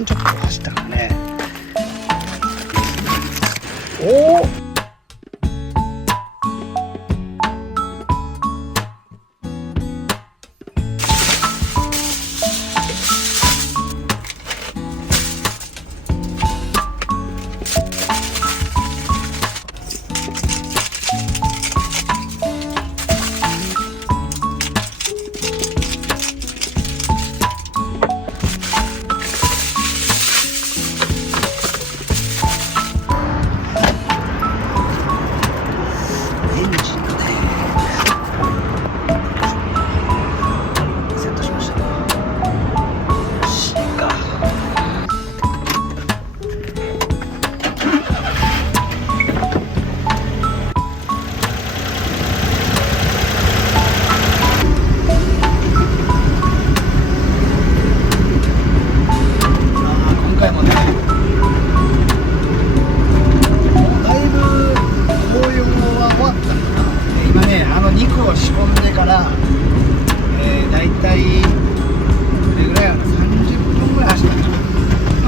間ちょっと走ったからね。おお、肉を仕込んでから、だいたいどれぐらいやろ、30分ぐらい走ったかな。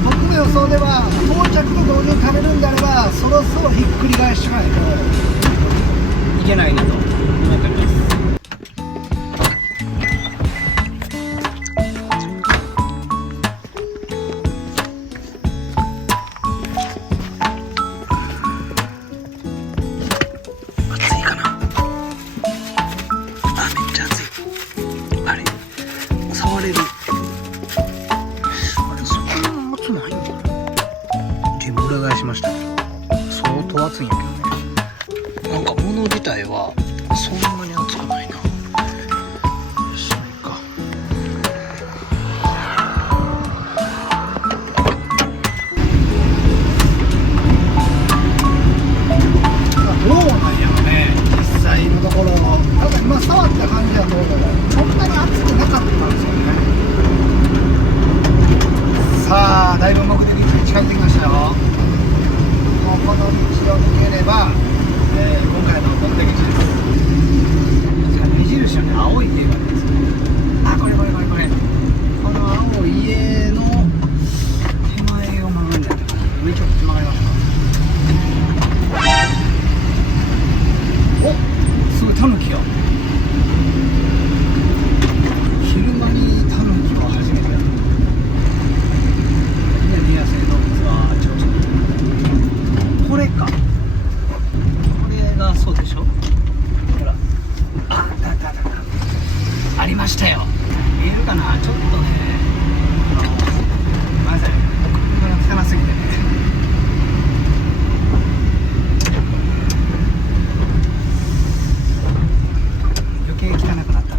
僕の予想では到着と同時に食べるんであればそろそろひっくり返してないといけないなと思ってます。触れる。あれ、そんな熱ないんだな。自分裏返しましたけど、相当熱いんやけどね。なんか物自体はそんなに熱くないな。そうか。どうなんやろね、実際のところ。なんか今触った感じだとそんなに熱くなかったんですよね。さあ、だいぶ目的地に近づいてきましたよ。もうこの道を抜ければ、今回の目的地です。目印はね、青い家があるんですよね。あ、これこの青い家の手前を曲がるんだよね。上ちょっと曲がりました。お、すごいタヌキよ。昼間にタヌキは初めてやる。南野生動物はあちこちに。これか。これがそうでしょ。ほら。ありましたよ。見えるかな。ちょっとね。ごめんなさい。これが汚すぎてね。余計汚くなったな。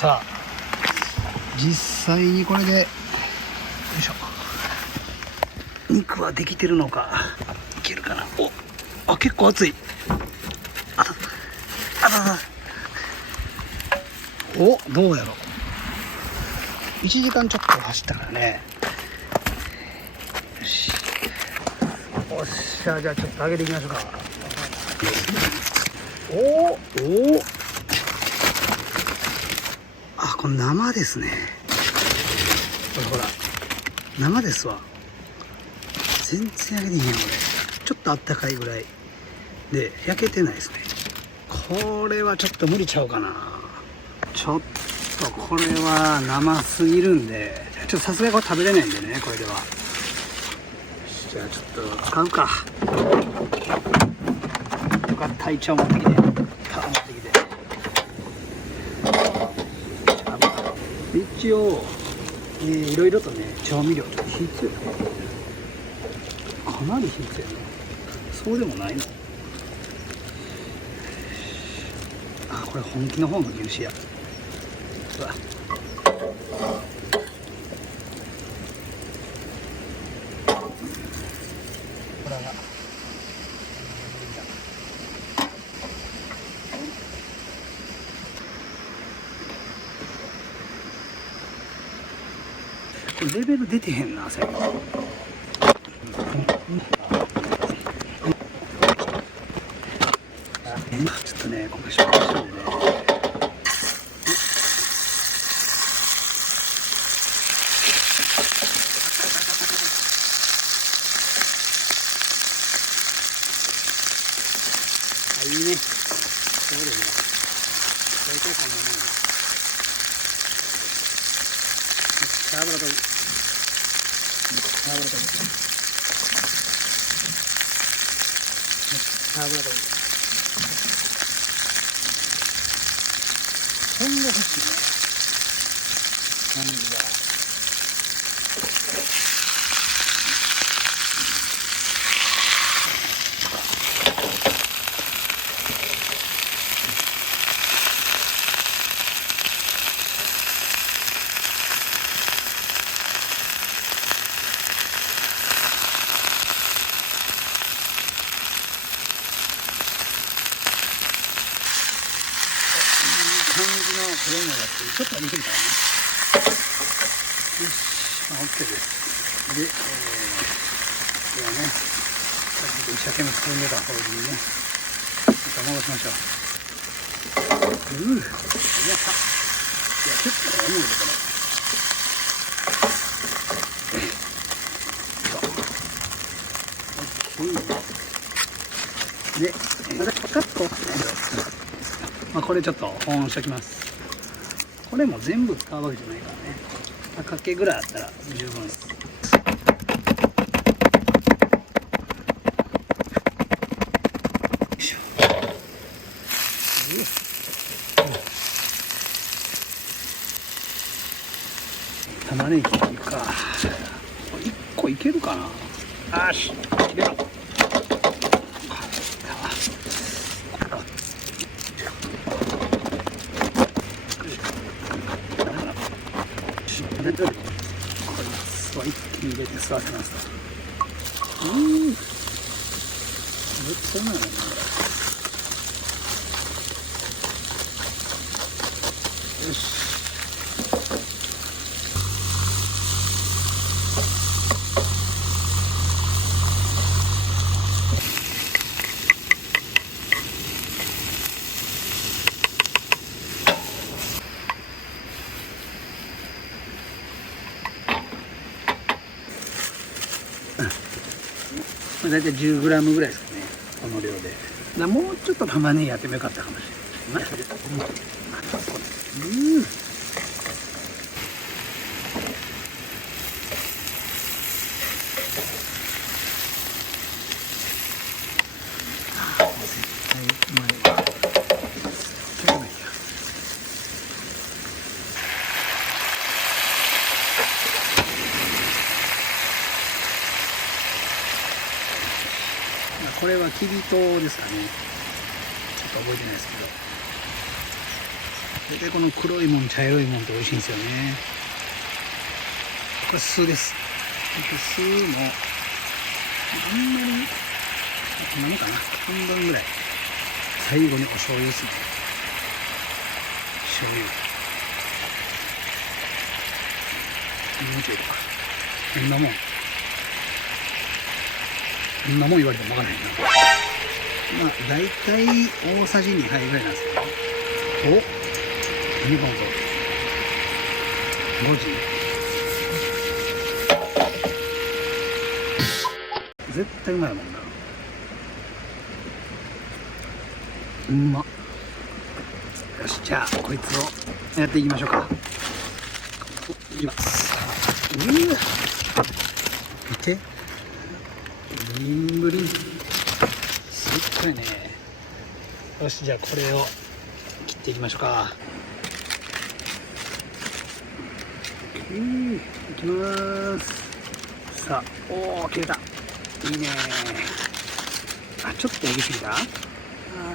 さあ実際にこれでよいしょ、肉はできてるのか、いけるかな。お、結構熱い。あたお、どうやろう。1時間ちょっと走ったからね。よし、おっしゃ、じゃあちょっと上げていきましょうか。お、あ、これ生ですね。ほら生ですわ。全然焼けていいやん。これちょっとあったかいぐらいで焼けてないですね。これはちょっと無理ちゃうかな。ちょっとこれは生すぎるんで、ちょっとさすがにこれ食べれないんでね、これでは。じゃあちょっと使うか。よかった、一応持ってきて、一応、いろいろとね、調味料必要かなり必要ね。そうでもないの。あ、これ本気の方の牛脂や。うわ、これがレベル出てへんな、最後。ちょっとね、ここ紹介してるんでね。いいね。そうだね。大体こんなもんや。油と油とほんが欲しいね。感じが。感じのプレーンがあってちょっと見てみたいな。よし、OK です。で、ではね、一生懸命包んでた方にね、また戻しましょう。やった。いや、ちょっと重いね、これ。で、またカット。まあこれちょっと保温しときます。これも全部使うわけじゃないからね。2かけぐらいあったら十分です。玉ねぎいくか。1個いけるかな。よし、入れろ。これは一気に入れて吸わせます。めっちゃうまいね。よし。だいたい 10g ぐらいですかね、この量で。もうちょっと玉ねぎやってもよかったかもしれない。これはきび糖ですかね。ちょっと覚えてないですけど。大体この黒いもん茶色いもんって美味しいんですよね。これ酢です。酢もあんまり何かな、半分ぐらい。最後にお醤油ですね。醤油もうちょいとか、こんなもん言われてもわからへんな。まあ大体大さじ2杯ぐらいなんですけど、お2本と5時絶対うまいもんな。うまっ。よし、じゃあこいつをやっていきましょうか。いきます。見て、ブリンブリン、すっごいね。よし、じゃあこれを切っていきましょうか。いきます。さあ、おお、切れた。いいね。あ、ちょっと焼きすぎた。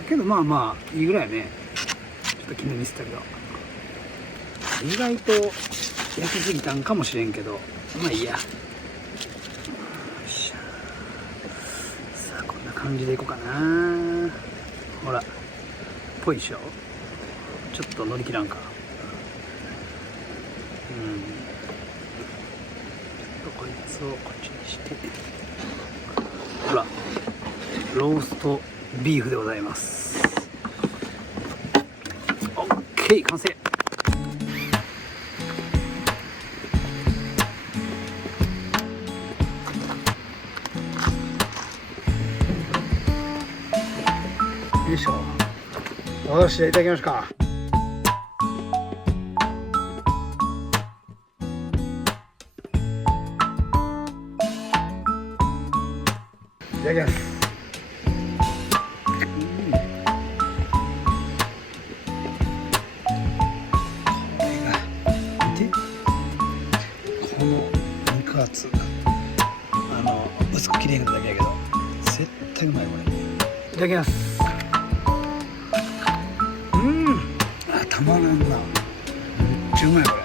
けどまあまあいいぐらいね。ちょっと決めミスったけど、意外と焼きすぎたんかもしれんけど、まあいいや。よっしゃ。さあこんな感じでいこうかな。ほらぽいでしょ。ちょっと乗り切らんか。ちょっとこいつをこっちにして、ほらローストビーフでございます。オッケー、完成。よいしょ。よし、じゃあいただきますか。いただきます。この肉厚、薄く切れんだけやけど絶対うまいこれ。いただきます。たまらんな。めっちゃうまいこれ。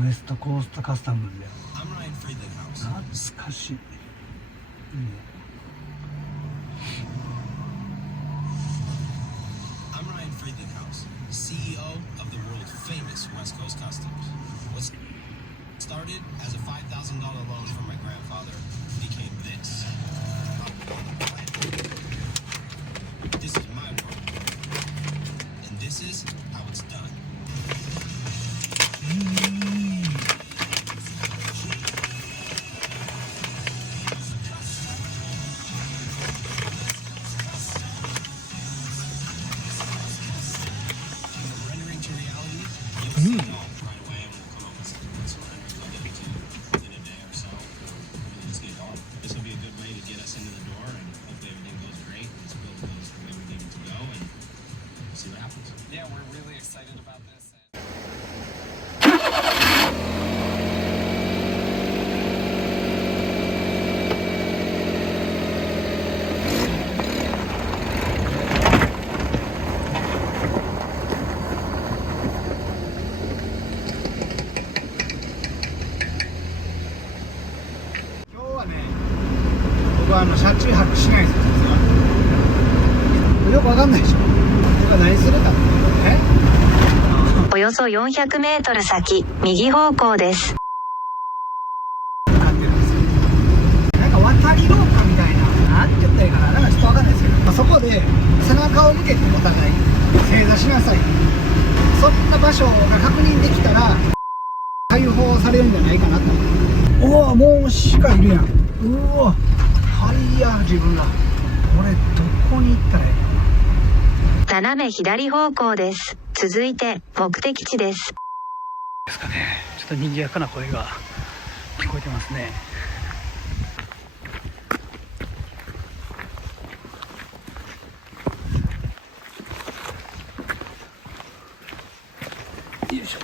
ウエストコーストカスタムズで懐かしい。I'm Ryan Friedlichhaus, CEO of the world famous West Coast Customs. What started as a $5,000 loan from my grandfather became this. This is my world, and this is how it's done. Rendering to reality, you'll see it all right away, and we'll come up with something that's rendering. I'll get it to you within a day or so. Let's get going. This will be a good way to get us into the door, and hopefully everything goes great, and this build goes the way we need it to go, and we'll see what happens. Yeah, we're really excited about this. 今日はね、僕は車中泊しないんですよ、実は。よくわかんないでしょ。僕は何するかっていうとね、およそ400メートル先、右方向です。なってるんですよ。なんか渡り廊下みたいな、なんて言ったらいいかな、なんかちょっとわかんないですけど、そこで背中を向けてお互い正座しなさい。そんな場所が確認できたら解放されるんじゃないかなと。おお、もう鹿いるやん。うわ、はいや、自分ら。俺どこに行ったらいいの？斜め左方向です。続いて目的地です。ですかね。ちょっと賑やかな声が聞こえてますね。よいしょ。